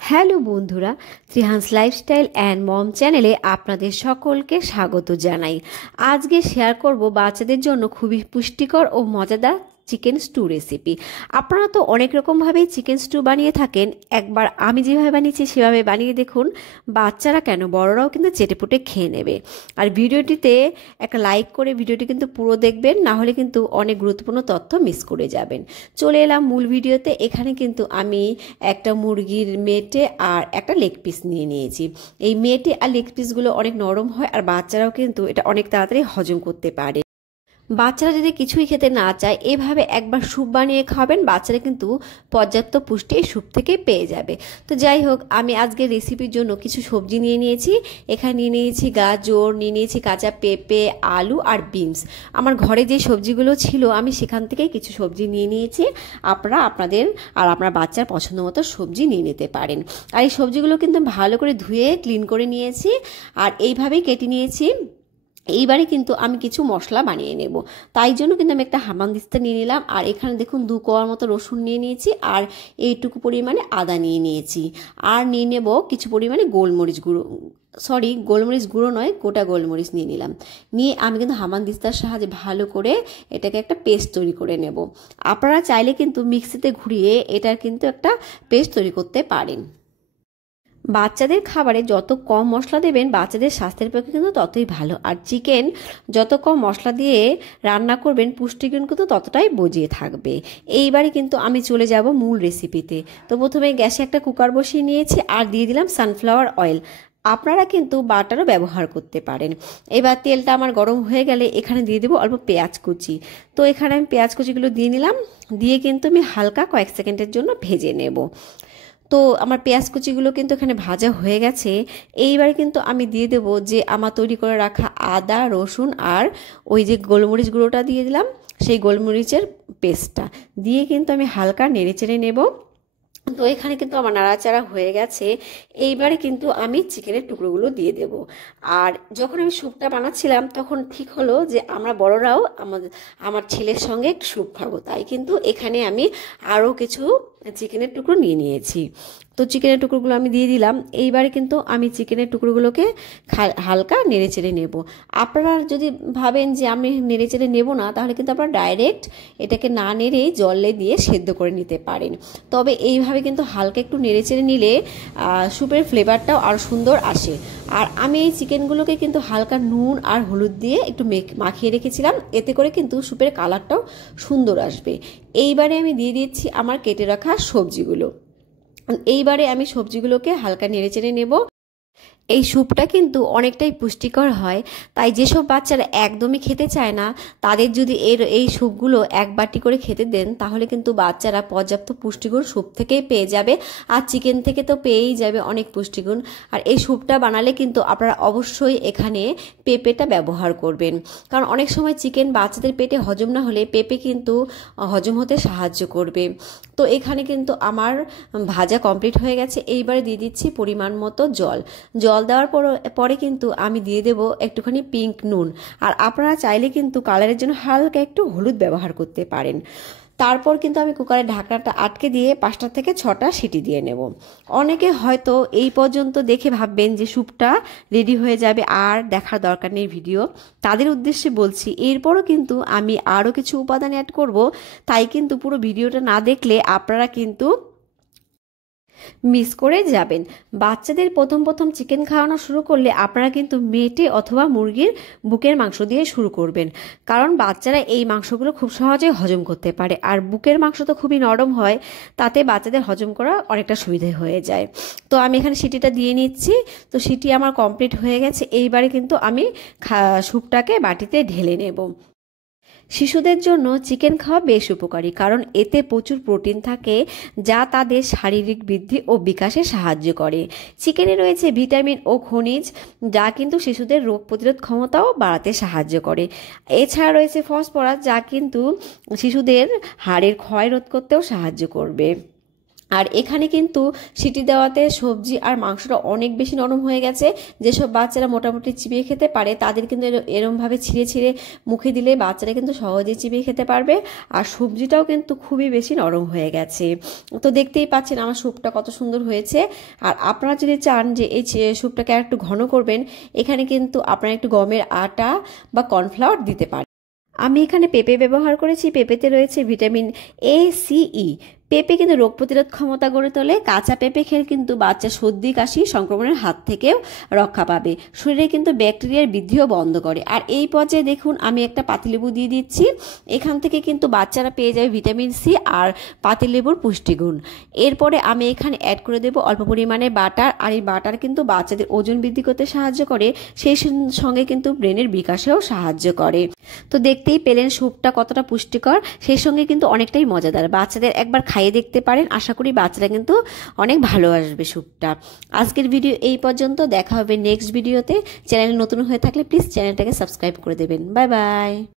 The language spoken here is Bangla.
হ্যালো বন্ধুরা, ত্রিহান্স লাইফস্টাইল অ্যান্ড মম চ্যানেলে আপনাদের সকলকে স্বাগত জানাই। আজকে শেয়ার করব বাচ্চাদের জন্য খুবই পুষ্টিকর ও মজাদার চিকেন স্টু রেসিপি। আপনারা তো অনেক রকমভাবেই চিকেন স্টু বানিয়ে থাকেন, একবার আমি যেভাবে বানিয়েছি সেভাবে বানিয়ে দেখুন। বাচ্চারা কেন, বড়রাও কিন্তু চেটেপুটে খেয়ে নেবে। আর ভিডিওটিতে একটা লাইক করে ভিডিওটি কিন্তু পুরো দেখবেন, না হলে কিন্তু অনেক গুরুত্বপূর্ণ তথ্য মিস করে যাবেন। চলে এলাম মূল ভিডিওতে। এখানে কিন্তু আমি একটা মুরগির মেটে আর একটা লেগ পিস নিয়ে নিয়েছি। এই মেটে আর লেগ পিসগুলো অনেক নরম হয়, আর বাচ্চারাও কিন্তু এটা অনেক তাড়াতাড়ি হজম করতে পারে। বাচ্চারা যদি কিছুই খেতে না চায়, এভাবে একবার স্যুপ বানিয়ে খাবেন, বাচ্চারা কিন্তু পর্যাপ্ত পুষ্টি এই স্যুপ থেকে পেয়ে যাবে। তো যাই হোক, আমি আজকে রেসিপির জন্য কিছু সবজি নিয়ে নিয়েছি। এখানে নিয়ে নিয়েছি গাজর, নিয়ে নিয়েছি কাঁচা পেঁপে, আলু আর বিনস। আমার ঘরে যে সবজিগুলো ছিল আমি সেখান থেকেই কিছু সবজি নিয়ে নিয়েছি। আপনারা আপনাদের আর আপনার বাচ্চার পছন্দ মতো সবজি নিয়ে নিতে পারেন। আর এই সবজিগুলো কিন্তু ভালো করে ধুয়ে ক্লিন করে নিয়েছি আর এইভাবেই কেটে নিয়েছি। এইবারে কিন্তু আমি কিছু মশলা বানিয়ে নেব, তাই জন্য কিন্তু আমি একটা হামানদিস্তা নিয়ে নিলাম। আর এখানে দেখুন 2 কোয়ার মতো রসুন নিয়ে নিয়েছি, আর এইটুকু পরিমাণে আদা নিয়ে নিয়েছি। আর নিয়ে নেব কিছু পরিমাণে গোলমরিচ গুঁড়ো, গোলমরিচ গুঁড়ো নয়, গোটা গোলমরিচ নিয়ে নিলাম। নিয়ে আমি কিন্তু হামানদিস্তার সাহায্যে ভালো করে এটাকে একটা পেস্ট তৈরি করে নেব। আপনারা চাইলে কিন্তু মিক্সিতে ঘুরিয়ে এটার কিন্তু একটা পেস্ট তৈরি করতে পারেন। বাচ্চাদের খাবারে যত কম মশলা দেবেন বাচ্চাদের স্বাস্থ্যের পক্ষে কিন্তু ততই ভালো। আর চিকেন যত কম মশলা দিয়ে রান্না করবেন পুষ্টিগুণ কিন্তু ততটাই বজিয়ে থাকবে। এইবারে কিন্তু আমি চলে যাব মূল রেসিপিতে। তো প্রথমে গ্যাসে একটা কুকার বসিয়ে নিয়েছি আর দিয়ে দিলাম সানফ্লাওয়ার অয়েল। আপনারা কিন্তু বাটারও ব্যবহার করতে পারেন। এবার তেলটা আমার গরম হয়ে গেলে এখানে দিয়ে দেবো অল্প পেঁয়াজ কুচি। তো এখানে আমি পেঁয়াজ কুচিগুলো দিয়ে নিলাম, দিয়ে কিন্তু আমি হালকা কয়েক সেকেন্ডের জন্য ভেজে নেব। তো আমার পেঁয়াজ কুচিগুলো কিন্তু এখানে ভাজা হয়ে গেছে। এইবারে কিন্তু আমি দিয়ে দেব যে আমার তৈরি করে রাখা আদা, রসুন আর ওই যে গোলমরিচ গুঁড়োটা দিয়ে দিলাম, সেই গোলমরিচের পেস্টটা দিয়ে কিন্তু আমি হালকা নেড়েচেড়ে নেব। তো এখানে কিন্তু আমার নাড়াচাড়া হয়ে গেছে। এইবারে কিন্তু আমি চিকেনের টুকরোগুলো দিয়ে দেব। আর যখন আমি স্যুপটা বানাচ্ছিলাম তখন ঠিক হলো যে আমরা বড়রাও আমার ছেলের সঙ্গে একটু স্যুপ খাবো, তাই কিন্তু এখানে আমি আরও কিছু চিকেনের টুকরো নিয়ে নিয়েছি। তো চিকেনের টুকরোগুলো আমি দিয়ে দিলাম। এইবারে কিন্তু আমি চিকেনের টুকরোগুলোকে হালকা নেড়েচেড়ে নেব। আপনারা যদি ভাবেন যে আমি নেড়েচেড়ে নেব না, তাহলে কিন্তু আপনারা ডাইরেক্ট এটাকে না নেড়েই জলে দিয়ে সেদ্ধ করে নিতে পারেন। তবে এইভাবে কিন্তু হালকা একটু নেড়েচেড়ে নিলে স্যুপের ফ্লেভারটাও আরও সুন্দর আসে। আর আমি এই চিকেনগুলোকে কিন্তু হালকা নুন আর হলুদ দিয়ে একটু মাখিয়ে রেখেছিলাম, এতে করে কিন্তু স্যুপের কালারটাও সুন্দর আসবে। এইবারে আমি দিয়ে দিচ্ছি আমার কেটে রাখা সবজিগুলো। এইবারে আমি সবজিগুলোকে হালকা নেড়েচেড়ে নেব। এই স্যুপটা কিন্তু অনেকটাই পুষ্টিকর হয়, তাই যেসব বাচ্চারা একদমই খেতে চায় না তাদের যদি এই স্যুপগুলো এক বাটি করে খেতে দেন, তাহলে কিন্তু বাচ্চারা পর্যাপ্ত পুষ্টিগুণ স্যুপ থেকেই পেয়ে যাবে। আর চিকেন থেকে তো পেয়েই যাবে অনেক পুষ্টিগুণ। আর এই স্যুপটা বানালে কিন্তু আপনারা অবশ্যই এখানে পেঁপেটা ব্যবহার করবেন, কারণ অনেক সময় চিকেন বাচ্চাদের পেটে হজম না হলে পেঁপে কিন্তু হজম হতে সাহায্য করবে। তো এখানে কিন্তু আমার ভাজা কমপ্লিট হয়ে গেছে। এইবারে দিয়ে দিচ্ছি পরিমাণ মতো জল দেওয়ার পরে কিন্তু আমি দিয়ে দেব একটুখানি পিঙ্ক নুন। আর আপনারা চাইলে কিন্তু কালারের জন্য হালকা একটু হলুদ ব্যবহার করতে পারেন। তারপর কিন্তু আমি কুকারের ঢাকনাটা আটকে দিয়ে 5টা থেকে 6টা সিটি দিয়ে নেব। অনেকে হয়তো এই পর্যন্ত দেখে ভাববেন যে স্যুপটা রেডি হয়ে যাবে আর দেখার দরকার নেই ভিডিও, তাদের উদ্দেশ্যে বলছি এরপরও কিন্তু আমি আরও কিছু উপাদান অ্যাড করব। তাই কিন্তু পুরো ভিডিওটা না দেখলে আপনারা কিন্তু মিস করে যাবেন। বাচ্চাদের প্রথম চিকেন খাওয়ানো শুরু করলে আপনারা কিন্তু মেটে অথবা মুরগির বুকের মাংস দিয়ে শুরু করবেন, কারণ বাচ্চারা এই মাংসগুলো খুব সহজে হজম করতে পারে। আর বুকের মাংস তো খুবই নরম হয়, তাতে বাচ্চাদের হজম করা অনেকটা সুবিধা হয়ে যায়। তো আমি এখানে সিটিটা দিয়ে নিচ্ছি। তো সিটি আমার কমপ্লিট হয়ে গেছে। এইবারে কিন্তু আমি স্যুপটাকে বাটিতে ঢেলে নেব। শিশুদের জন্য চিকেন খাওয়া বেশ উপকারী, কারণ এতে প্রচুর প্রোটিন থাকে যা তাদের শারীরিক বৃদ্ধি ও বিকাশে সাহায্য করে। চিকেনে রয়েছে ভিটামিন ও খনিজ যা কিন্তু শিশুদের রোগ প্রতিরোধ ক্ষমতাও বাড়াতে সাহায্য করে। এছাড়া রয়েছে ফসফরাস যা কিন্তু শিশুদের হাড়ের ক্ষয় রোধ করতেও সাহায্য করবে। আর এখানে কিন্তু সিটি দেওয়াতে সবজি আর মাংসটা অনেক বেশি নরম হয়ে গেছে। যেসব বাচ্চারা মোটামুটি চিবিয়ে খেতে পারে তাদের কিন্তু এরমভাবে ছিঁড়ে ছিঁড়ে মুখে দিলে বাচ্চারা কিন্তু সহজেই চিবিয়ে খেতে পারবে। আর সবজিটাও কিন্তু খুবই বেশি নরম হয়ে গেছে। তো দেখতেই পাচ্ছেন আমার স্যুপটা কত সুন্দর হয়েছে। আর আপনারা যদি চান যে এই স্যুপটাকে আর একটু ঘন করবেন, এখানে কিন্তু আপনারা একটু গমের আটা বা কর্নফ্লাওয়ার দিতে পারেন। আমি এখানে পেঁপে ব্যবহার করেছি। পেঁপেতে রয়েছে ভিটামিন এ, সি, ই। পেঁপে কিন্তু রোগ প্রতিরোধ ক্ষমতা গড়ে তোলে। কাঁচা পেঁপে খেলে কিন্তু বাচ্চা সর্দি কাশি সংক্রমণের হাত থেকেও রক্ষা পাবে। শরীরে কিন্তু ব্যাকটেরিয়ার বৃদ্ধিও বন্ধ করে। আর এই পর্যায়ে দেখুন আমি একটা পাতিলেবু দিয়ে দিচ্ছি। এখান থেকে কিন্তু বাচ্চারা পেয়ে যাবে ভিটামিন সি আর পাতিলেবুর পুষ্টিগুণ। এরপরে আমি এখানে অ্যাড করে দেবো অল্প পরিমাণে বাটার। আর এই বাটার কিন্তু বাচ্চাদের ওজন বৃদ্ধি করতে সাহায্য করে, সেই সঙ্গে কিন্তু ব্রেনের বিকাশেও সাহায্য করে। তো দেখতেই পেলেন স্যুপটা কতটা পুষ্টিকর, সেই সঙ্গে কিন্তু অনেকটাই মজাদার। বাচ্চাদের একবার খাইয়ে দেখতে পারেন, আশা করি বাচ্চারা কিন্তু অনেক ভালোবাসবে স্যুপটা। আজকের ভিডিও এই পর্যন্ত, দেখা হবে নেক্সট ভিডিওতে। চ্যানেল নতুন হয়ে থাকলে প্লিজ চ্যানেলটাকে সাবস্ক্রাইব করে দেবেন। Bye bye.